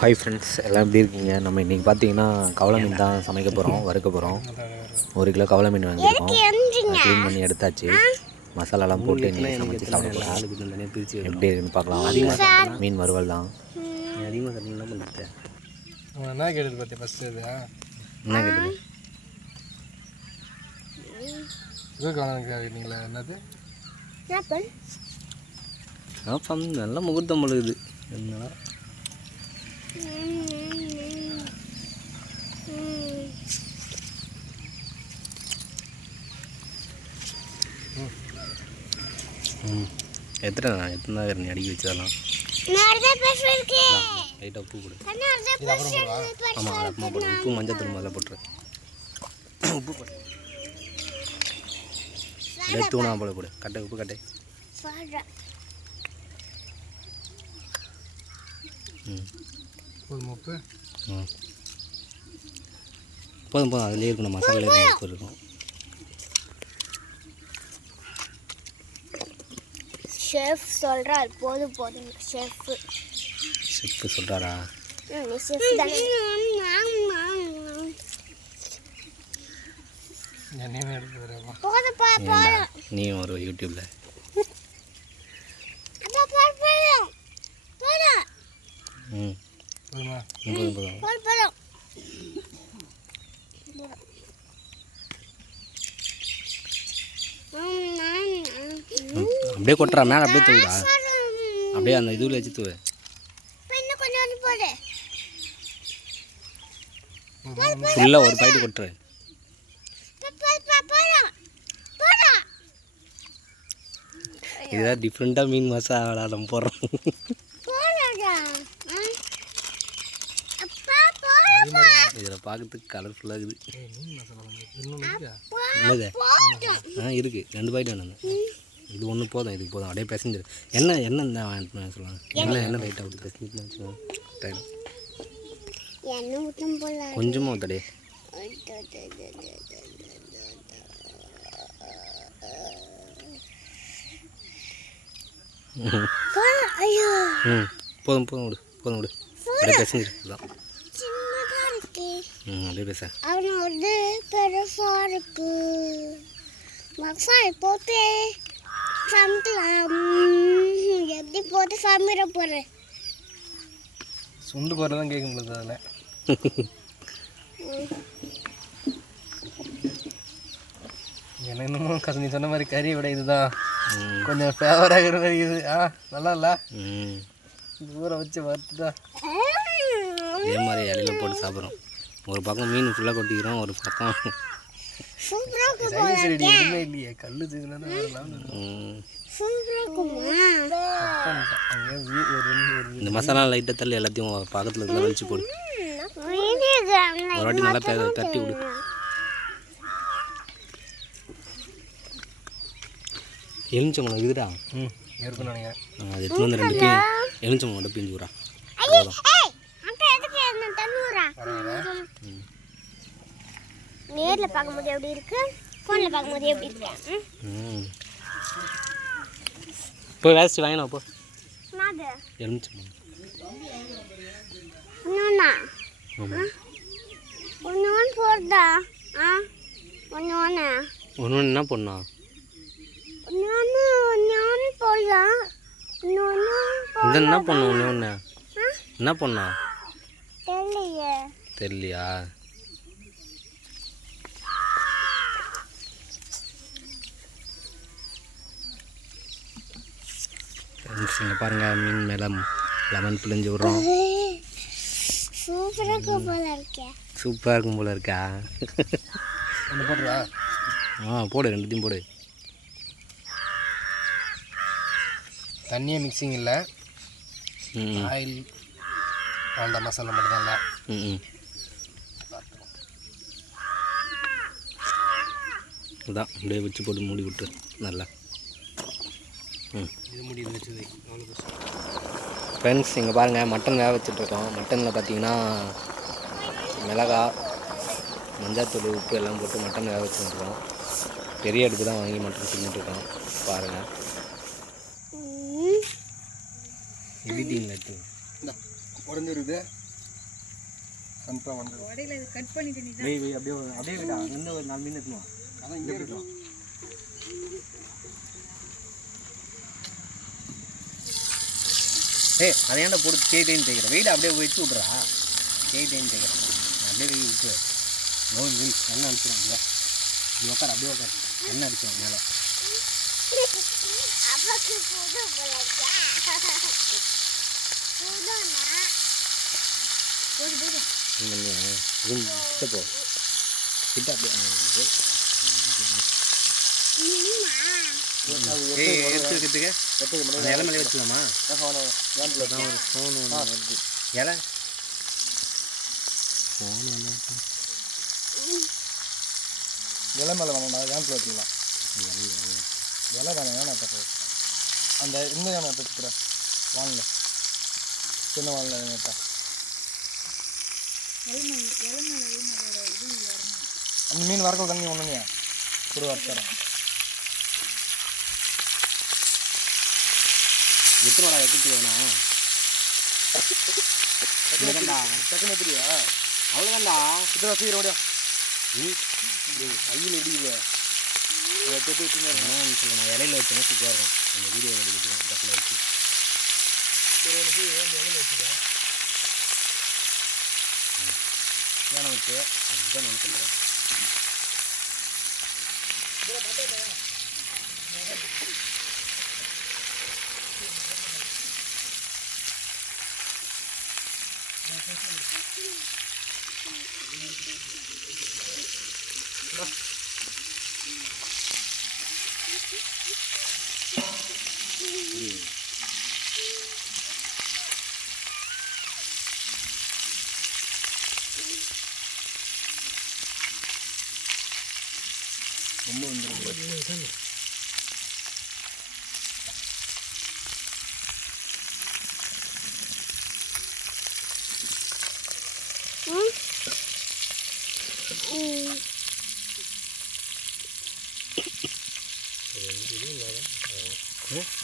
Hi friends, எல்லாம் எப்படி இருக்கீங்க? நம்ம இன்றைக்கி பார்த்தீங்கன்னா கவலை மீன் தான் சமைக்க போகிறோம், வறுக்க போகிறோம். 1 கிலோ கவலை மீன் வாங்கியிருக்கோம். க்ளீன் பண்ணி எடுத்தாச்சு. மசாலாலாம் போட்டு இன்றைக்கி சமைச்சு சாப்பிட போகிறோம். எப்படி இருக்குன்னு பார்க்கலாம். மீன் வறுவல் தான். அதிகமாக கட்டணும் என்ன பண்ணுறது? என்ன கேட்டது பார்த்தியா ஃபஸ்ட்டு? இது என்ன கேட்டது? கேட்டீங்களா? என்னது நல்லா முகூர்த்தம் பொழுது. என்னன்னா எத்தனை நீ அடிக்க வச்சதெல்லாம் லைட்டாக உப்பு கொடு. ஆமாம், அதை அப்புறமா போடு. உப்பு மஞ்சள் தூள் முதல்ல போட்டுரு. உப்பு போட்டு அப்படியே தூணா போல போடு. கட்டை உப்பு கட்டை. உப்பு போதும் போதும், அதுலேயே இருக்கணும். மசாலாலே உப்பு இருக்கும். ஷெஃப் சொல்கிறார் போதும் போதும். ஷெஃப் சொல்கிறாரா? நீ ஒரு யூடியூப்ல அப்படியே கொட்டுறா மேலே, அப்படியே தூவிடா. அப்படியே அந்த இதுல வச்சு தூவு. ஃபுல்லாக ஒரு பாயிட்டு கொட்டுரு. இதுதான் டிஃப்ரெண்ட்டாக மீன் மசாலா நம்ம போடுறோம். இதில் பார்க்கறதுக்கு கலர்ஃபுல்லாக இருக்குது. என்னது? இருக்குது 2 பாயிண்ட் வேணும். இது ஒன்று போதும், இதுக்கு போதும். அப்படியே பிசைஞ்சிரு. எண்ணெய் தான் வாங்கிட்டு சொல்லலாம். எண்ணெய் லைட்டாக விட்டு பிசைஞ்சுன்னு வச்சுக்கோங்க. கொஞ்சமாக ஊற்றடே. போதும் போதும் விடு, போதும் விடு. அப்படியே பிசைஞ்சிரு. இதுதான் அப்படியே பேச. அவனோட பெருசா இருக்கு. மசாலா போட்டு சமைக்கலாம். எப்படி போட்டு சமைக்க போகிறேன்? சுண்டு போகிறது தான் கேட்க முடியாது. அதில் என்னென்னமோ நீ சொன்ன மாதிரி கறியை விட இதுதான் கொஞ்சம் ஃபேவராக இருக்கிற மாதிரி இது. நல்லா இல்லை? ஊற வச்சு வறுத்துதான் இதே மாதிரி இலையில போட்டு சாப்பிட்றோம். ஒரு பக்கம் மீன் ஃபுல்லாக கொட்டிக்கிறோம், ஒரு பக்கம் எதுவுமே இல்லையே. கல் இந்த மசாலா லைட்டாக தள்ளி எல்லாத்தையும் பக்கத்தில் இருக்கிற வலிச்சு போடு. ஒரு வாட்டி நல்லா தட்டி விடு. எலுமிச்சம்பழம் இருக்குதா? இருக்குன்னு நினைக்கிறேன். அது எடுத்து வந்து 2 எலுமிச்சம்பழம் மட்டும் பிஞ்சு விட்றா. நேரில் பார்க்கும்போது எப்படி இருக்கு, ஃபோனில் பார்க்கும்போது எப்படி இருக்கு? போய் வேஸ்ட்டு வாங்கினா போ. எலுமிச்சம்பழம் ஒன்று போடுதா? ஒன்று என்ன பண்ணா? ஒன்று போடலாம். இந்த என்ன பண்ண? ஒன்று என்ன பண்ணா தெரியலையா? இங்கே பாருங்கள், மீன் மேலே லெமன் பிழிஞ்சு விட்றோம். சூப்பராக இருக்கும் போல இருக்கா? போடுறா? போடு, 2த்தையும் போடு. தண்ணியே மிக்சிங் இல்லை, ஆயில் அந்த மசாலா மட்டும் தான். இதுதான் அப்படியே வச்சு போட்டு மூடி விட்டு நல்லா. இது மூடி வச்சது. ஃப்ரெண்ட்ஸ், இங்கே பாருங்கள், மட்டன் வேக வச்சுட்ருக்கோம். மட்டனில் பார்த்தீங்கன்னா மிளகாய், மஞ்சாத்தூள், உப்பு எல்லாம் போட்டு மட்டன் வேக வச்சுருக்கோம். பெரிய அடுப்பு தான் வாங்கி மட்டன் செஞ்சுட்ருக்கோம். பாருங்கள். எடிட்டிங்கில் எடுத்து உடஞ்சிருக்குது. கன்ஃபார்ம் வந்து உடையில இது கட் பண்ணிட்டு நீ வெய் அப்படியே விடா அங்கேருந்து ஒரு 4 மீன் எடுத்துமா அதான் இங்கே இருக்கும் ஏய் அதை ஏன்டா போட்டு தேய்ன்னு தேய்க்கிறேன் வெயிட் அப்படியே வச்சு விட்றா தேய்ன்னு தேய்க்கிறேன் அப்படியே வெய் விட்டு நோ மீன் எண்ணெய் அடிச்சிடும் இல்லையா இப்படி உட்கார் அப்படியே உட்கார் எண்ணெய் அடிச்சிடும் மேலே அப்பாக்கு புது போலக்கா புதுனா கிட்ட போ கிட்ட அப்படியே ஏய் எடுத்து வைக்கிறதுக்கு இலை மேலே வச்சுக்கலாமா இலை இலை மேலே வேணாம்டா ஏன்ல வச்சுக்கலாம் இலை தானே வேணாம் தப்பு அந்த இந்த யானை வச்சுக்கிறேன் வாங்கல சின்ன வாங்கல நேட்டா அந்த மீன் வரக்கல் தண்ணி ஒன்றுனியா ஒரு வரத்தரேன் விட்டுருவாடா எப்படி வேணாம் டக்குன்னு எப்படியா அவ்வளோதான்டா விட்டுறா சீக்கிரம் ஓடியா கையில் எப்படிங்க தொட்டு வச்சுருந்தேன் நான் இலையில வச்சேன்னா சூப்பராக இருக்கும் அந்த வீடியோ எடுத்துட்டு டக்கில் வச்சு இலையில வச்சுக்கேன் ஏன்னா வச்சு அதுதான் நான் சொல்கிறேன் ரொம்ப வந்துடும்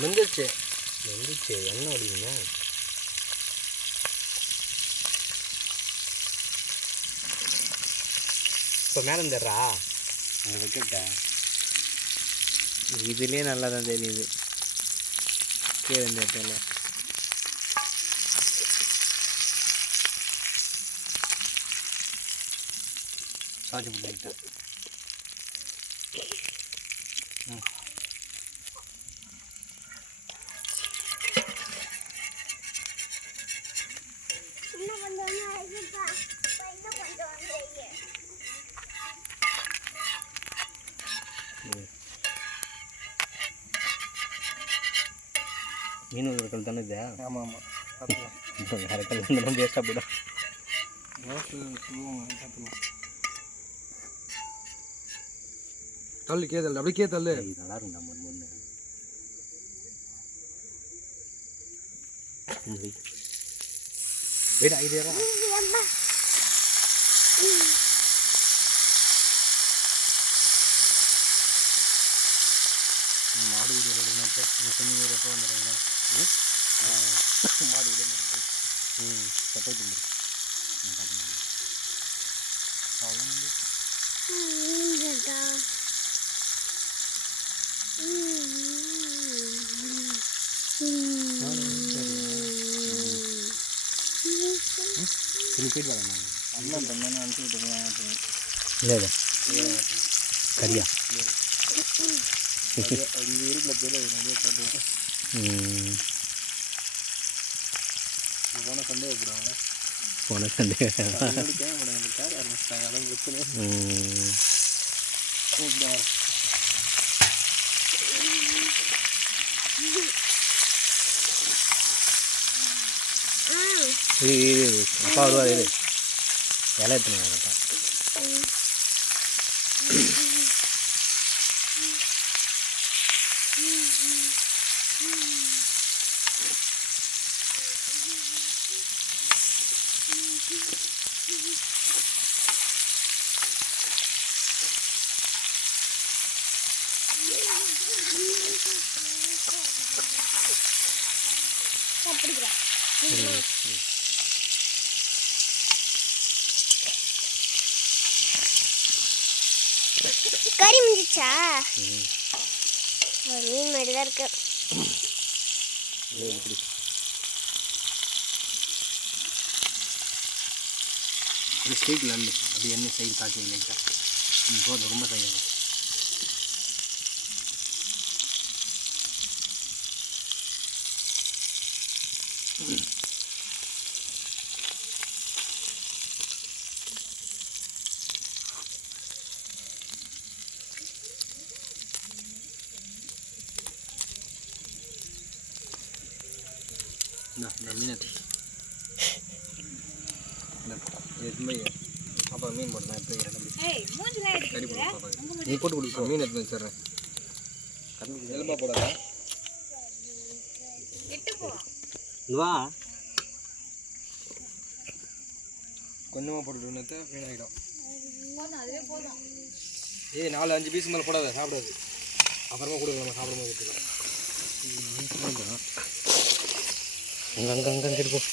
வெந்துருச்சு என்ன அப்படிங்க இப்போ மேலே இருந்துடுறா அதை வைக்கட்டா இதுலேயே நல்லா தான் தெரியுது கீழே இந்த இடத்துல சார்ஜ் பண்ணிட்டேன் இன்னும் கொஞ்சம் இருக்குப்பா இன்னும் கொஞ்சம் வந்து மீன் ஒரு கல் தானே இது ஆமாம் ஆமாம் வேறு கல் இருந்தாலும் வேஸ்ட்டாக போய்டும் தள்ளு கேதல் அப்படியே கேத்தல்லு நல்லா இருக்குண்டா முன்னு வெயிட் ஐடியா மாடு வீடு வரணும்னா செம்மி வீடு எப்போ வந்துடுறீங்க மாடு வீடு சப்போர்ட் வந்துடும் போயிட்டு வரேன் அண்ணன் தண்ணி அனுப்பிச்சு விட்டுருங்க இல்லை கரியா அது இருப்பில் பேர் நிறைய காட்டுவேன் போன சண்டே போடுவாங்க போன சண்டே கேட்க மாட்டாங்க கார் ஆரம்பிச்சிட்டாங்க அதான் பிரச்சனை அப்பா வருவார் இது இலை எடுத்துன்னு வரட்டா கறி முடிச்சா ஒரு மீன் மாதிரி தான் இருக்கு. ஒரு ஸ்ட்ரீட்டில் இருந்து அது என்ன சைடு காய்ச்சி லைட்டாக போதும், ரொம்ப சைடாக. இந்த மீன் எதுவுமே அப்புறம் மீன் போட்டு நான் கறி போட்டு நீ போட்டு கொடுப்போம். மீன் எடுத்து வச்சிடுறேன். எலும்பா போடாத. வா கொஞ்சமாக போட்டுட்டு வீணாகிடும். ஏய் 4-5 பீஸ் மேலே போடாத, சாப்பிடாது. அப்புறமா கொடுக்க நம்ம சாப்பிடும்போது கொடுத்துக்கலாம். அங்கே கெடுப்போம்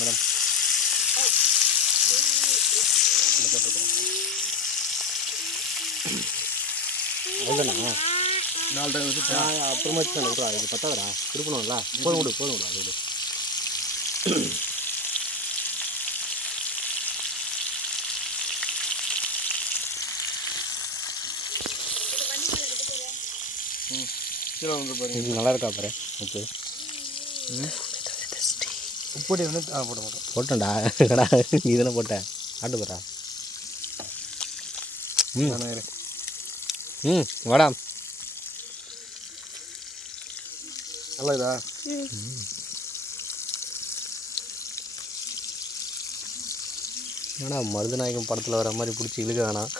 மேடம் அவ்வளோண்ணா 4 டைம் வச்சு அப்புறமா வச்சு விட்றா, இது பத்தாதரா திருப்பணும்ல. போதும் விடு அது விடு. கீழே வந்து பாருங்க. இது நல்லா இருக்கா பாரு. உப்பு உப்பொடி வந்து போட மாட்டோம். போட்டேன்டா கடா, நீ தானே போட்டேன். ஆட்டு போடுறா. வாடா. நல்லா இதா ஏன்னா மருதநாயகம் படத்தில் வர மாதிரி பிடிச்சி இழுக்க வேணாம்.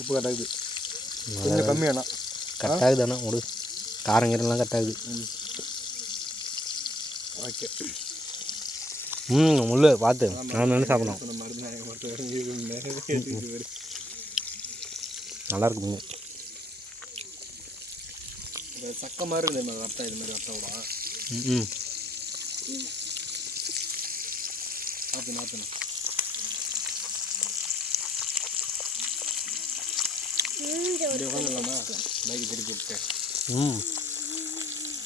உப்பு கட்டாகுது, கொஞ்சம் கம்மி வேணாம். கட்டாகுது ஆனால் ஒரு காரங்கீரெல்லாம் கட்டாகுது. ஓகே. முள்ளு பார்த்து நான் வந்து சாப்பிடணும். நல்லா இருக்குங்க. சக்க மாதிரி இருக்குது வர்த்தா, இது மாதிரி வர்த்தா விடா. நாற்றணும் அப்படி உட்காந்துடலாமா? பைக்கு திருப்பி விட்டேன்.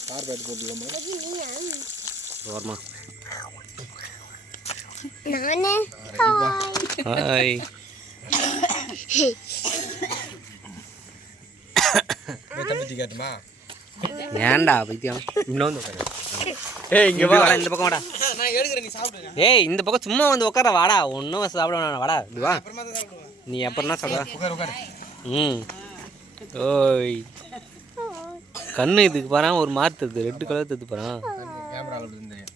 கார் பேட்டு போட்டுடலாமா? வரமா நானே ஹாய். தம்பி காட்டுமா? ஏன்டா பைத்தியம் இன்னும் வந்து உட்காரு. ஏய் இங்கே வாடா, இந்த பக்கம் வாடா. நான் எடுக்கிறேன், நீ சாப்பிடுங்க. ஏய் இந்த பக்கம் சும்மா வந்து உட்கார வாடா. ஒன்றும் சாப்பிட வேணாம் வாடா. இது வா, அப்புறமா தான் சாப்பிடுவேன். நீ எப்படின்னா சாப்பிட. உட்காரு. ஓய் கண்ணு இதுக்கு பாரு, ஒரு மாதிரி தருது, ரெட்டு கலர் தருது பாரு. கேமரா அப்படின்னு தெரியும்.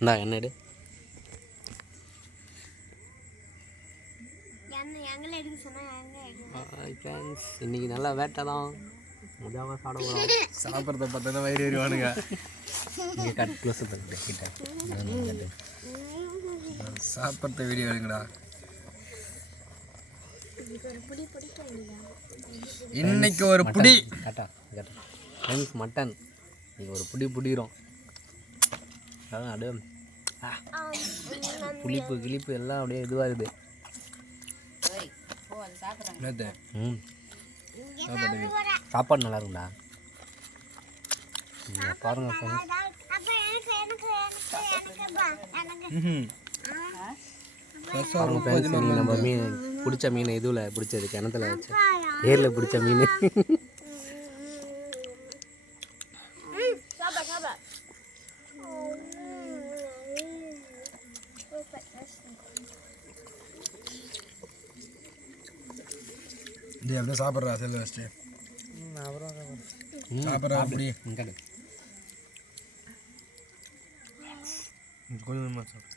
இந்தா என்ன எடு. எங்களை எடுக்க சொன்னா ஃப்ரெண்ட்ஸ் இன்னைக்கு நல்லா வேட்டை தான். இதாக சாப்பிட போகிறோம். சாப்பிட்றத பார்த்தா தான் வயிறு ஏறிவானுங்க. இங்கே கட் க்ளோஸ் கிட்ட சாப்பிட்ற வீடியோ எடுங்கடா. இன்னைக்கு ஒரு புடி கட்டா ஃப்ரெண்ட்ஸ் மட்டன் இன்னைக்கு ஒரு புடி புடிக்கிறோம். அதான் அப்படியே புளிப்பு கிளிப்பு எல்லாம் அப்படியே இதுவாக இருக்குது. சாப்பாடு நல்லா இருக்கும்டா. பாருங்க ஃப்ரெண்ட்ஸ். நம்ம மீன் பிடிச்ச மீன் எதுவில் பிடிச்சது? கிணத்துல வச்சு ஏரியில் பிடிச்ச மீன். இது அப்படியே சாப்பிட்றா செல்ல வச்சுட்டு சாப்பிட்றா அப்படி கொஞ்சமாக சாப்பிடு.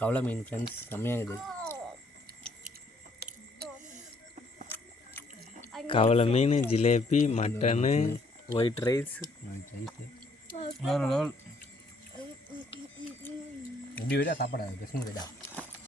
கவலை மீன் ஃப்ரெண்ட்ஸ் செம்மையாகுது. கவலை மீன், jalebi, mutton, white rice. Level இப்படி விடா சாப்பாடு பேசுங்க விடா.